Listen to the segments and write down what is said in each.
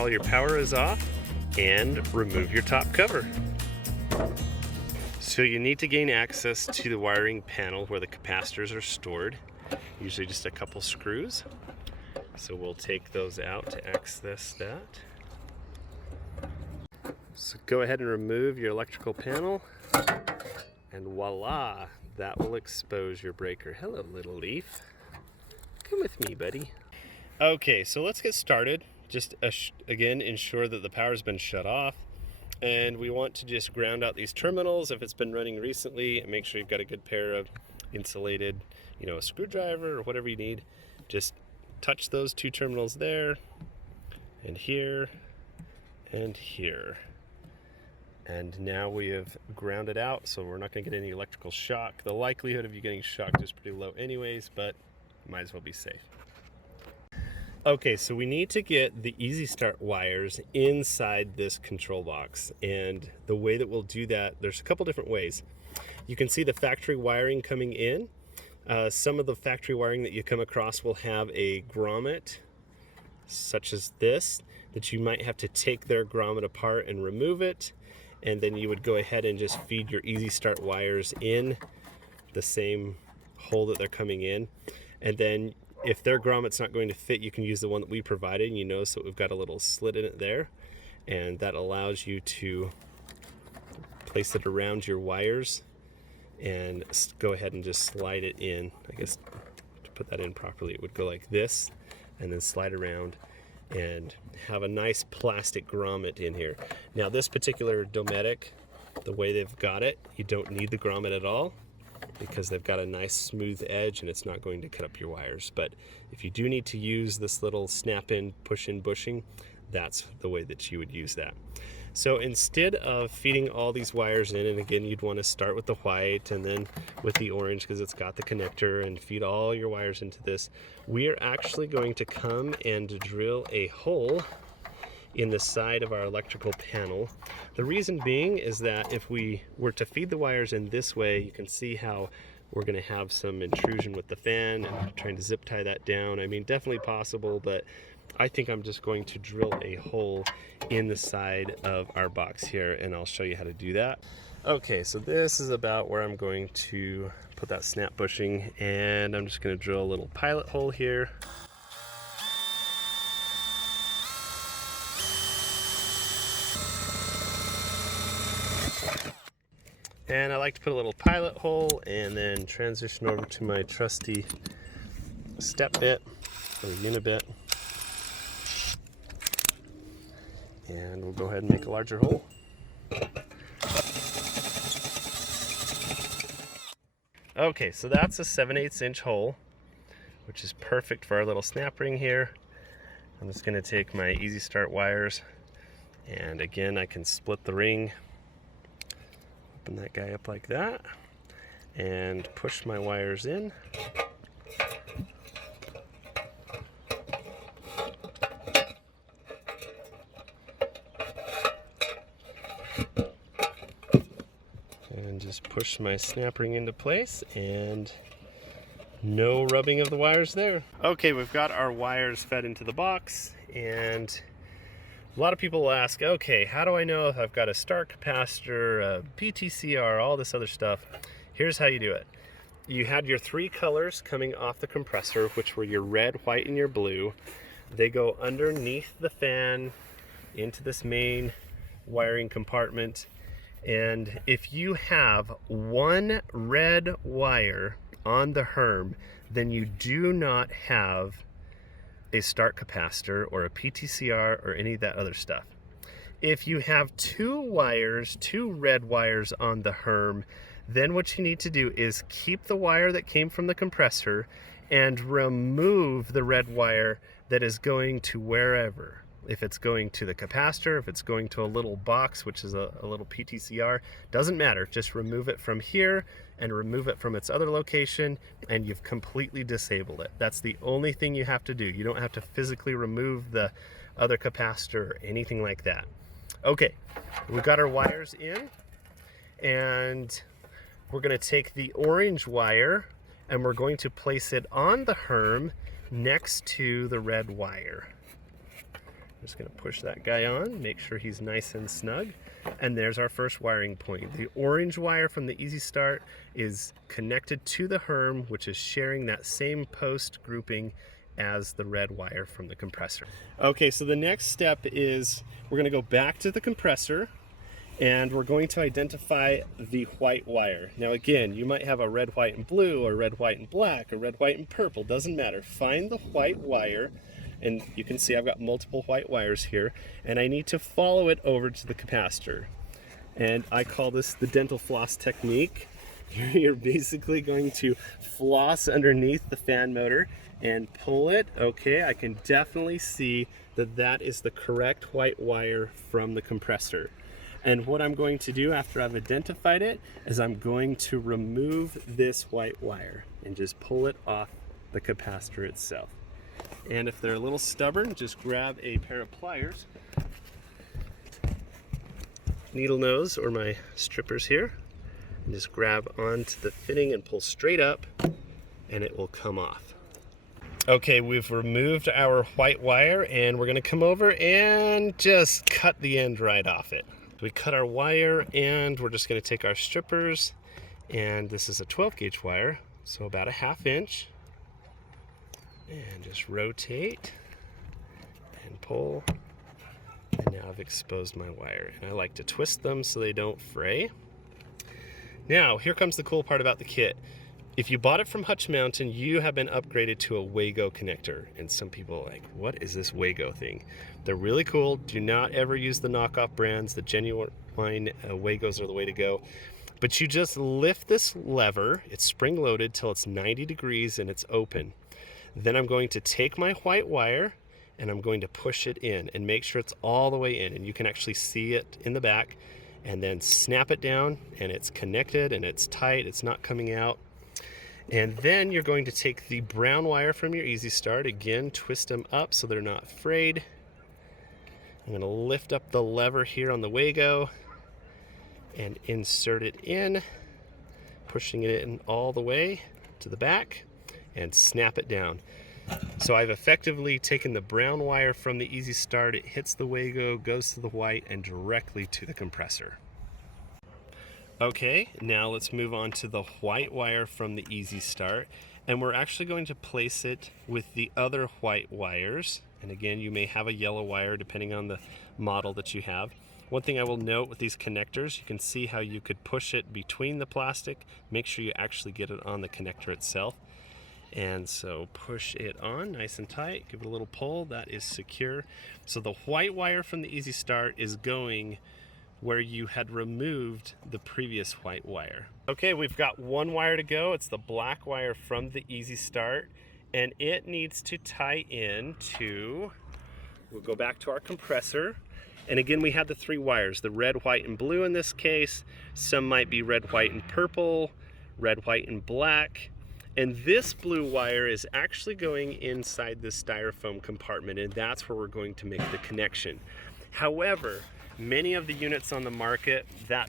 all your power is off and remove your top cover. So you need to gain access to the wiring panel where the capacitors are stored, usually just a couple screws. So we'll take those out to access that. So go ahead and remove your electrical panel, and voila, that will expose your breaker. Hello, little leaf. Come with me, buddy. Okay, so let's get started. Just again, ensure that the power's been shut off. And we want to just ground out these terminals if it's been running recently, and make sure you've got a good pair of insulated, a screwdriver or whatever you need. Just touch those two terminals there, and here, and here. And now we have grounded out, so we're not going to get any electrical shock. The likelihood of you getting shocked is pretty low anyways, but might as well be safe. Okay, so we need to get the Easy Start wires inside this control box, and the way that we'll do that, there's a couple different ways. You can see the factory wiring coming in. Some of the factory wiring that you come across will have a grommet, such as this, that you might have to take their grommet apart and remove it, and then you would go ahead and just feed your Easy Start wires in the same hole that they're coming in. And then if their grommet's not going to fit, you can use the one that we provided, and you notice that we've got a little slit in it there, and that allows you to place it around your wires and go ahead and just slide it in. I guess to put that in properly, it would go like this and then slide around and have a nice plastic grommet in here. Now this particular Dometic, the way they've got it, you don't need the grommet at all, because they've got a nice smooth edge and it's not going to cut up your wires. But if you do need to use this little snap-in, push-in bushing, that's the way that you would use that. So instead of feeding all these wires in, and again, you'd want to start with the white and then with the orange because it's got the connector, and feed all your wires into this, we are actually going to come and drill a hole in the side of our electrical panel. The reason being is that if we were to feed the wires in this way, you can see how we're going to have some intrusion with the fan, and trying to zip tie that down. I mean, definitely possible, but I think I'm just going to drill a hole in the side of our box here, and I'll show you how to do that. Okay, so this is about where I'm going to put that snap bushing, and I'm just going to drill a little pilot hole here. And I like to put a little pilot hole and then transition over to my trusty step bit or unibit. And we'll go ahead and make a larger hole. Okay, so that's a 7/8 inch hole, which is perfect for our little snap ring here. I'm just going to take my Easy Start wires, and again, I can split the ring. Open that guy up like that and push my wires in. And just push my snap ring into place, and no rubbing of the wires there. Okay, we've got our wires fed into the box, and a lot of people will ask, okay, how do I know if I've got a start capacitor, a PTCR, all this other stuff? Here's how you do it. You had your three colors coming off the compressor, which were your red, white, and your blue. They go underneath the fan into this main wiring compartment. And if you have one red wire on the Herm, then you do not have a start capacitor or a PTCR or any of that other stuff. If you have two red wires on the Herm, then what you need to do is keep the wire that came from the compressor and remove the red wire that is going to wherever. If it's going to the capacitor, if it's going to a little box, which is a little PTCR, doesn't matter. Just remove it from here and remove it from its other location, and you've completely disabled it. That's the only thing you have to do. You don't have to physically remove the other capacitor or anything like that. Okay, we've got our wires in, and we're going to take the orange wire and we're going to place it on the Herm next to the red wire. Just going to push that guy on, make sure he's nice and snug. And there's our first wiring point. The orange wire from the Easy Start is connected to the Herm, which is sharing that same post grouping as the red wire from the compressor. Okay, so the next step is we're going to go back to the compressor and we're going to identify the white wire. Now again, you might have a red, white, and blue, or red, white, and black, or red, white, and purple, doesn't matter. Find the white wire, and you can see I've got multiple white wires here, and I need to follow it over to the capacitor. And I call this the dental floss technique. You're basically going to floss underneath the fan motor and pull it. Okay, I can definitely see that that is the correct white wire from the compressor. And what I'm going to do after I've identified it is I'm going to remove this white wire and just pull it off the capacitor itself. And if they're a little stubborn, just grab a pair of pliers, needle nose or my strippers here, and just grab onto the fitting and pull straight up, and it will come off. Okay, we've removed our white wire, and we're going to come over and just cut the end right off it. We cut our wire, and we're just going to take our strippers, and this is a 12 gauge wire, so about a 1/2 inch, and just rotate and pull, and now I've exposed my wire, and I like to twist them so they don't fray. Now here comes the cool part about the kit. If you bought it from Hutch Mountain, you have been upgraded to a Wago connector. And some people are like, what is this Wago thing? They're really cool. Do not ever use the knockoff brands. The genuine Wagos are the way to go. But you just lift this lever. It's spring loaded till it's 90 degrees and it's open. Then I'm going to take my white wire and I'm going to push it in and make sure it's all the way in. And you can actually see it in the back. And then snap it down and it's connected and it's tight. It's not coming out. And then you're going to take the brown wire from your Easy Start, again, twist them up so they're not frayed. I'm going to lift up the lever here on the Wago and insert it in, pushing it in all the way to the back and snap it down. So I've effectively taken the brown wire from the Easy Start, it hits the Wago, goes to the white, and directly to the compressor. Okay, now let's move on to the white wire from the Easy Start, and we're actually going to place it with the other white wires. And again, you may have a yellow wire depending on the model that you have. One thing I will note with these connectors, you can see how you could push it between the plastic, make sure you actually get it on the connector itself. And so push it on nice and tight, give it a little pull, that is secure. So the white wire from the Easy Start is going where you had removed the previous white wire. Okay, we've got one wire to go. It's the black wire from the Easy Start, and it needs to tie in to, we'll go back to our compressor. And again, we had the 3 wires, the red, white, and blue in this case. Some might be red, white, and purple, red, white, and black. And this blue wire is actually going inside the styrofoam compartment, and that's where we're going to make the connection. However, many of the units on the market, that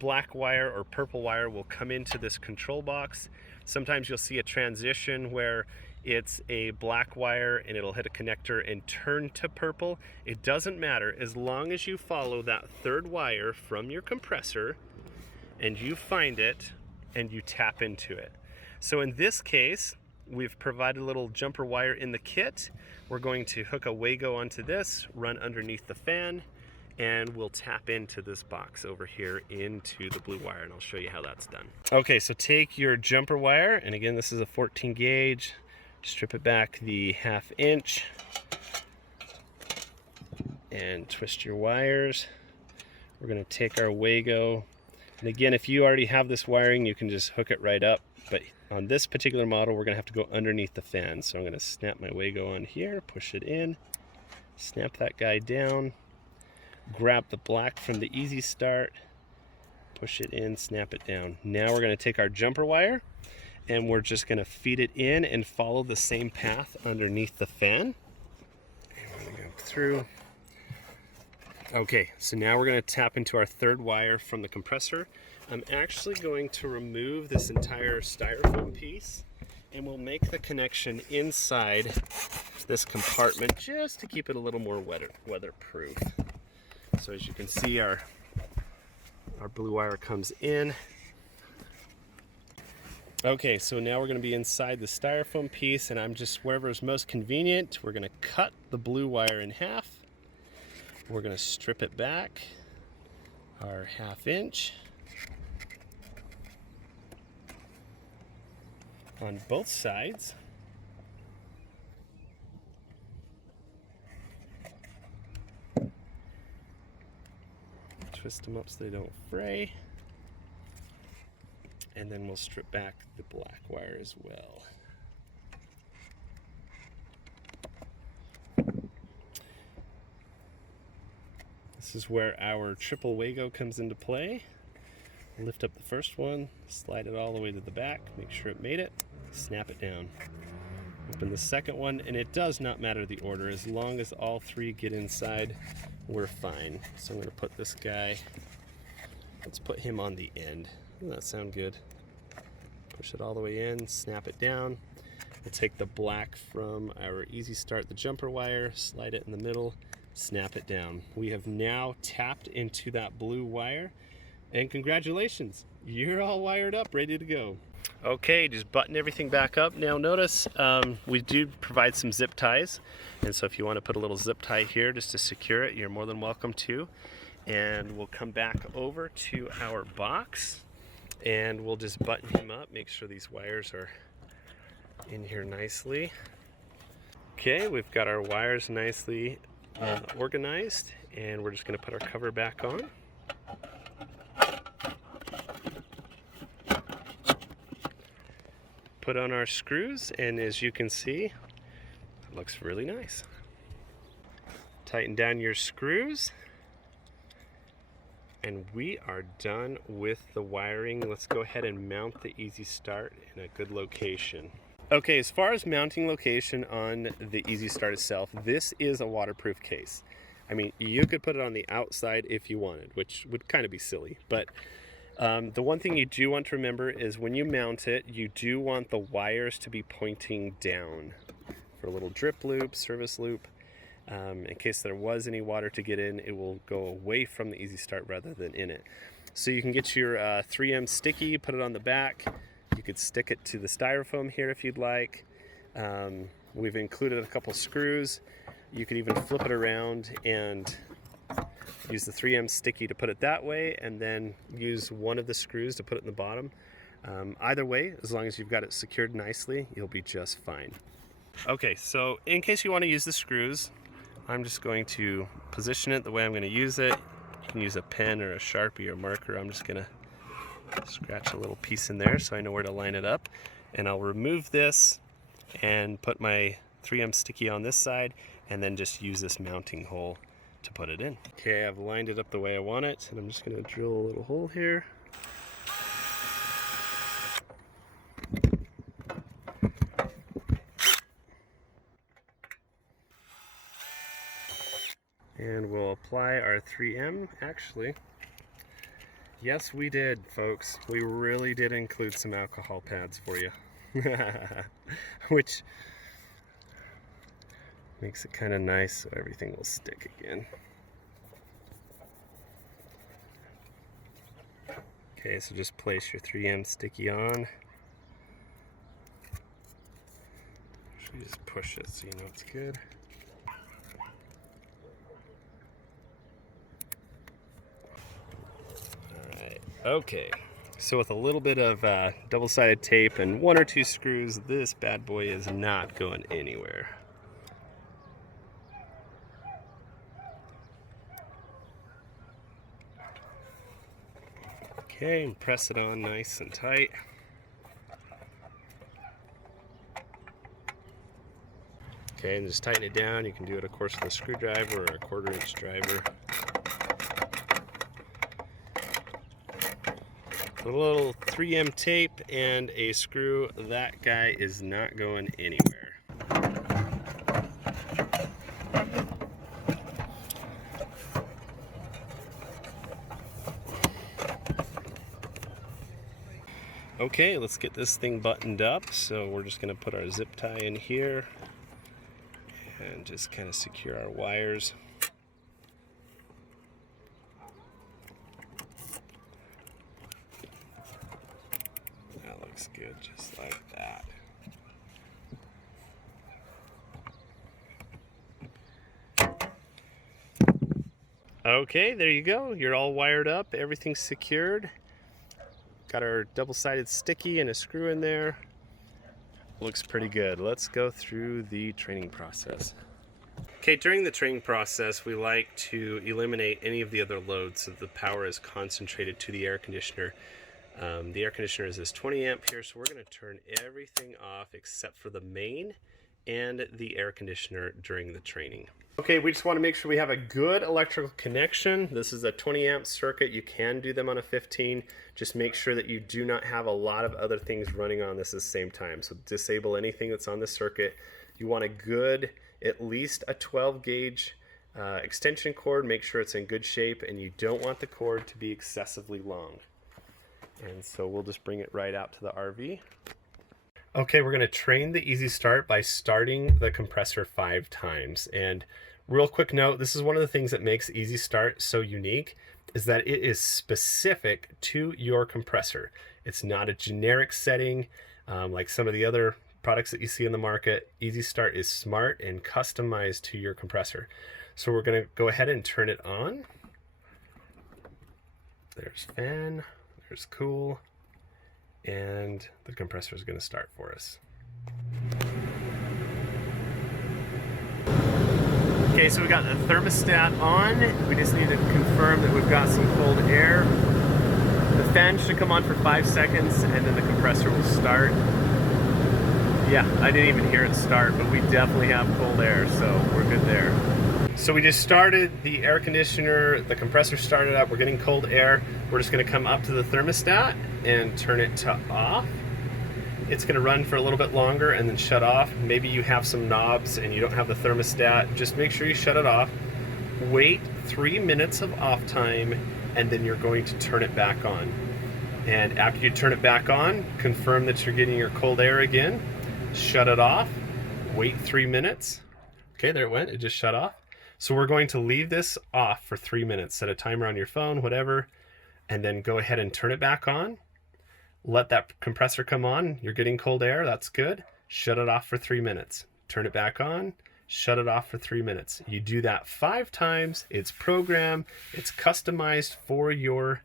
black wire or purple wire will come into this control box. Sometimes you'll see a transition where it's a black wire and it'll hit a connector and turn to purple. It doesn't matter as long as you follow that 3rd wire from your compressor and you find it and you tap into it. So in this case, we've provided a little jumper wire in the kit. We're going to hook a Wago onto this, run underneath the fan, and we'll tap into this box over here into the blue wire, and I'll show you how that's done. Okay, so take your jumper wire, and again, this is a 14 gauge. Strip it back the 1/2 inch and twist your wires. We're going to take our Wago, and again, if you already have this wiring, you can just hook it right up, but on this particular model, we're going to have to go underneath the fan. So I'm going to snap my Wago on here, push it in, snap that guy down, grab the black from the Easy Start, push it in, snap it down. Now we're going to take our jumper wire and we're just going to feed it in and follow the same path underneath the fan. And we're going to go through. Okay, so now we're going to tap into our 3rd wire from the compressor. I'm actually going to remove this entire styrofoam piece and we'll make the connection inside this compartment just to keep it a little more weatherproof. So as you can see, our blue wire comes in. Okay, so now we're going to be inside the styrofoam piece, and I'm just, wherever is most convenient, we're going to cut the blue wire in half. We're going to strip it back our 1/2 inch on both sides. Twist them up so they don't fray. And then we'll strip back the black wire as well. This is where our triple Wago comes into play. Lift up the first one, slide it all the way to the back, make sure it made it, snap it down. Open the second one, and it does not matter the order. As long as all 3 get inside, we're fine. So I'm going to put this guy, let's put him on the end. Doesn't that sound good? Push it all the way in, snap it down. We'll take the black from our Easy Start, the jumper wire, slide it in the middle, snap it down. We have now tapped into that blue wire, and congratulations, you're all wired up, ready to go. Okay, just button everything back up. Now notice we do provide some zip ties, and so if you want to put a little zip tie here just to secure it, you're more than welcome to. And we'll come back over to our box, and we'll just button him up, make sure these wires are in here nicely. Okay, we've got our wires nicely organized, and we're just going to put our cover back on. Put on our screws, and as you can see, it looks really nice. Tighten down your screws, and we are done with the wiring. Let's go ahead and mount the Easy Start in a good location. Okay, as far as mounting location on the Easy Start itself, this is a waterproof case. I mean, you could put it on the outside if you wanted, which would kind of be silly, but the one thing you do want to remember is when you mount it, you do want the wires to be pointing down for a little drip loop, service loop. In case there was any water to get in, it will go away from the Easy Start rather than in it. So you can get your 3M sticky, put it on the back. You could stick it to the styrofoam here if you'd like. We've included a couple screws. You could even flip it around and use the 3M sticky to put it that way, and then use one of the screws to put it in the bottom. Either way, as long as you've got it secured nicely, you'll be just fine. Okay, so in case you want to use the screws, I'm just going to position it the way I'm going to use it. You can use a pen or a Sharpie or marker. I'm just going to scratch a little piece in there so I know where to line it up. And I'll remove this and put my 3M sticky on this side, and then just use this mounting hole to put it in. Okay, I've lined it up the way I want it, and I'm just going to drill a little hole here. And we'll apply our 3M. Actually, yes, we did, folks. We really did include some alcohol pads for you. Which makes it kind of nice so everything will stick again. Okay, so just place your 3M sticky on. Actually, just push it so you know it's good. Alright, okay. So with a little bit of double-sided tape and 1 or 2 screws, this bad boy is not going anywhere. Okay, and press it on nice and tight. Okay, and just tighten it down. You can do it, of course, with a screwdriver or a 1/4 inch driver. A little 3M tape and a screw. That guy is not going anywhere. Okay, let's get this thing buttoned up. So we're just going to put our zip tie in here and just kind of secure our wires. That looks good, just like that. Okay, there you go. You're all wired up. Everything's secured. Got our double-sided sticky and a screw in there. Looks pretty good. Let's go through the training process. Okay, during the training process, we like to eliminate any of the other loads so the power is concentrated to the air conditioner. The air conditioner is this 20 amp here, so we're going to turn everything off except for the main and the air conditioner during the training. Okay, we just want to make sure we have a good electrical connection. This is a 20 amp circuit. You can do them on a 15. Just make sure that you do not have a lot of other things running on this at the same time. So disable anything that's on the circuit. You want a good, at least a 12 gauge extension cord. Make sure it's in good shape, and you don't want the cord to be excessively long. And so we'll just bring it right out to the RV. Okay, we're going to train the Easy Start by starting the compressor 5 times. And real quick note, this is one of the things that makes Easy Start so unique, is that it is specific to your compressor. It's not a generic setting like some of the other products that you see in the market. Easy Start is smart and customized to your compressor. So we're going to go ahead and turn it on. There's fan, there's cool. And the compressor is going to start for us. Okay, so we got the thermostat on. We just need to confirm that we've got some cold air. The fan should come on for 5 seconds and then the compressor will start. Yeah, I didn't even hear it start, but we definitely have cold air, so we're good there. So we just started the air conditioner, the compressor started up, we're getting cold air. We're just going to come up to the thermostat and turn it to off. It's going to run for a little bit longer and then shut off. Maybe you have some knobs and you don't have the thermostat. Just make sure you shut it off. Wait 3 minutes of off time, and then you're going to turn it back on. And after you turn it back on, confirm that you're getting your cold air again. Shut it off. Wait 3 minutes. Okay, there it went. It just shut off. So we're going to leave this off for 3 minutes. Set a timer on your phone, whatever, and then go ahead and turn it back on. Let that compressor come on. You're getting cold air. That's good. Shut it off for 3 minutes. Turn it back on. Shut it off for 3 minutes. You do that 5 times. It's programmed. It's customized for your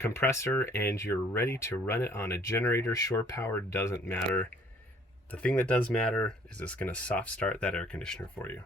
compressor, and you're ready to run it on a generator. Shore power doesn't matter. The thing that does matter is it's going to soft start that air conditioner for you.